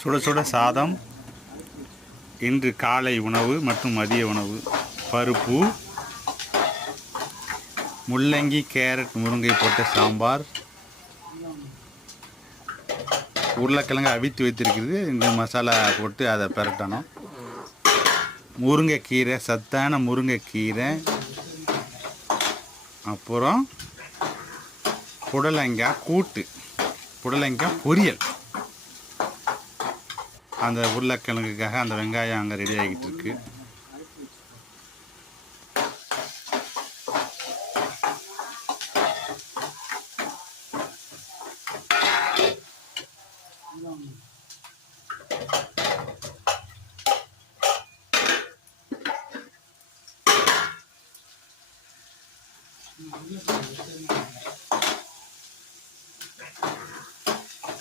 சுட சுட சாதம், இன்று காலை உணவு மற்றும் மதிய உணவு. பருப்பு, முள்ளங்கி, கேரட், முருங்கை போட்ட சாம்பார், உருளைக்கிழங்கு அவித்து வைத்திருக்கிறது. இந்த மசாலா போட்டு அதை பெரட்டணும். முருங்கைக்கீரை, சத்தான முருங்கைக்கீரை, அப்புறம் புடலங்காய் கூட்டு, புடலங்காய் பொரியல். அந்த உருளைக்கிழங்குக்காக அந்த வெங்காயம் அங்கே ரெடி ஆகிட்டு இருக்கு.